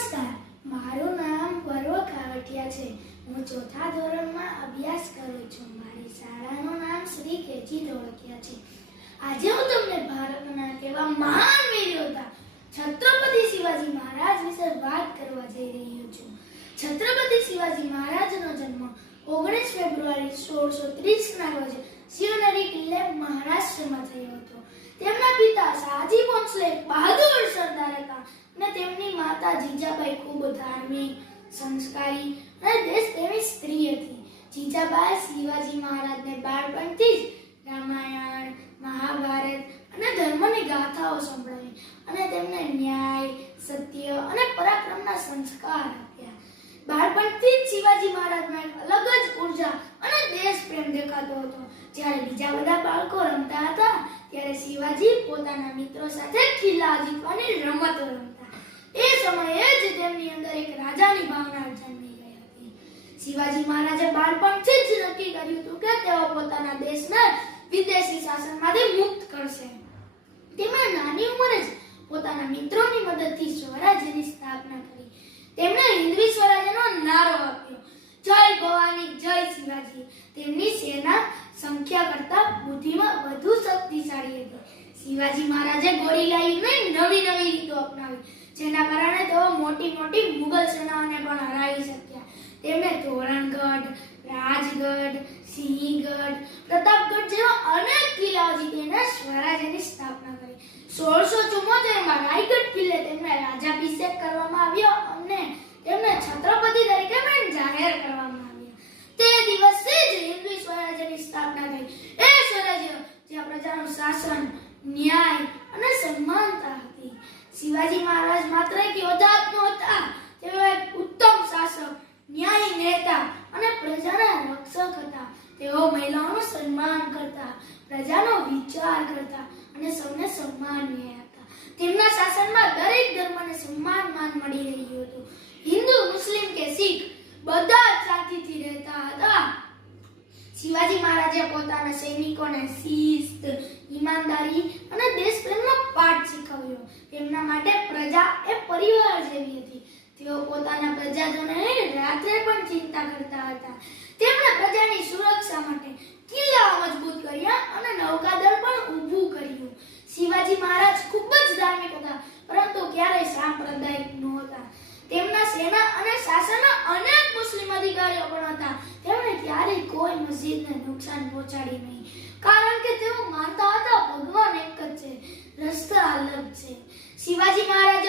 નમસ્કાર, મારું નામ પર્વ ખાવટિયા છે. હું ચોથા ધોરણમાં અભ્યાસ કરું છું. મારી શાળાનું નામ શ્રી કેજી ધોળકિયા છે. આજે હું તમને ભારતના કેવા મહાન વીર યોદ્ધા છત્રપતિ શિવાજી મહારાજ વિશે વાત કરવા જઈ રહ્યો છું. છત્રપતિ શિવાજી મહારાજનો જન્મ 19 ફેબ્રુઆરી 1630ના રોજ શિવનેરી કિલ્લે મહારાષ્ટ્રમાં થયો હતો. તેમના પિતા શાહજી ભોંસલે બહાદુર સરદાર હતા અને તેમની માતા જીજાબાઈ ખૂબ ધાર્મિક, સંસ્કારી અને દેશપ્રેમી સ્ત્રી હતી. જીજાબાઈ શિવાજી મહારાજને બાળપણથી જ રામાયણ, મહાભારત અને ધર્મની ગાથાઓ સંભળાવી અને તેમને ન્યાય, સત્ય અને પરાક્રમના સંસ્કાર આપ્યા. બાળપણથી જ શિવાજી મહારાજમાં એક અલગ જ ઉર્જા અને દેશપ્રેમ દેખાતો હતો. જ્યારે બીજા બધા બાળકો રમતા હતા ત્યારે શિવાજી પોતાના મિત્રો સાથે કિલ્લા જીતવાની રમતો રમતા. એ સમયે જ તેમની અંદર એક રાજાની ભાવના જન્મી ગઈ હતી. શિવાજી મહારાજે બાળપણથી જ નક્કી કર્યું હતું કે તેઓ પોતાના દેશને વિદેશી શાસનમાંથી મુક્ત કરશે. તેમણે નાની ઉંમરે જ પોતાના મિત્રોની મદદથી સ્વરાજ્યની સ્થાપના કરી. તેમણે હિન્દવી સ્વરાજ્યનો નારો આપ્યો, જય ભવાની, જય શિવાજી. તેમની સેના સંખ્યા કરતા બુદ્ધિમાં વધુ શક્તિશાળી હતી. શિવાજી મહારાજે ગોળીબારીની નવી રીતો અપનાવી, જેના કારણે તેઓ મોટી મુગલ સેનાઓને પણ હરાવી શક્યા. તેમણે તોરણગઢ, રાજગઢ, સિંહગઢ, પ્રતાપગઢ જેવા અનેક કિલ્લાઓ જીતીને સ્વરાજ્યની સ્થાપના કરી. 1674માં રાયગઢ કિલ્લે તેમને રાજાભિષેક કરવામાં આવ્યો અને તેમને છત્રપતિ તરીકે પણ જાહેર કરવામાં આવ્યા. તે દિવસે જ હિન્દુ સ્વરાજ્યની સ્થાપના થઈ. એ સ્વરાજ્ય જ્યાં પ્રજાનું શાસન, ન્યાય અને સમાનતા હતી. શિવાજી મહારાજ માત્ર એક યોદ્ધા જ નહોતા, તેઓ એક ઉત્તમ શાસક, ન્યાયી નેતા અને પ્રજાના રક્ષક હતા. તેઓ મહિલાઓનું સન્માન કરતા, પ્રજાનો વિચાર કરતા અને સૌને સન્માનીય હતા. તેમના શાસનમાં દરેક ધર્મને સન્માન મળી રહ્યું હતું. હિન્દુ, મુસ્લિમ કે શીખ બધા જ શાંતિથી રહેતા હતા. શિવાજી મહારાજે પોતાના સૈનિકોને શિસ્ત, ઈમાનદારી અને દેશપ્રેમનો પાઠ શીખવ્યો. તેમના માટે પ્રજા એ પરિવાર જેવી હતી. તેઓ પોતાના પ્રજાજનોની રાત્રે પણ ચિંતા કરતા હતા. તેમણે પ્રજાની સુરક્ષા માટે કિલ્લાઓ મજબૂત કર્યા અને નૌકાદળ પણ ઊભું કર્યું. શિવાજી મહારાજ ખૂબ જ ધાર્મિક હતા, પરંતુ ક્યારેય સાંપ્રદાયિક નહોતા. તેમના સેના અને શાસનમાં અનેક મુસ્લિમ અધિકારીઓ પણ હતા. તેમણે ક્યારેય કોઈ મસ્જિદને નુકસાન પહોંચાડી નહીં, કારણ કે તેઓ માનતા હતા ભગવાન એક જ છે, રસ્તા અલગ છે. શિવાજી મહારાજ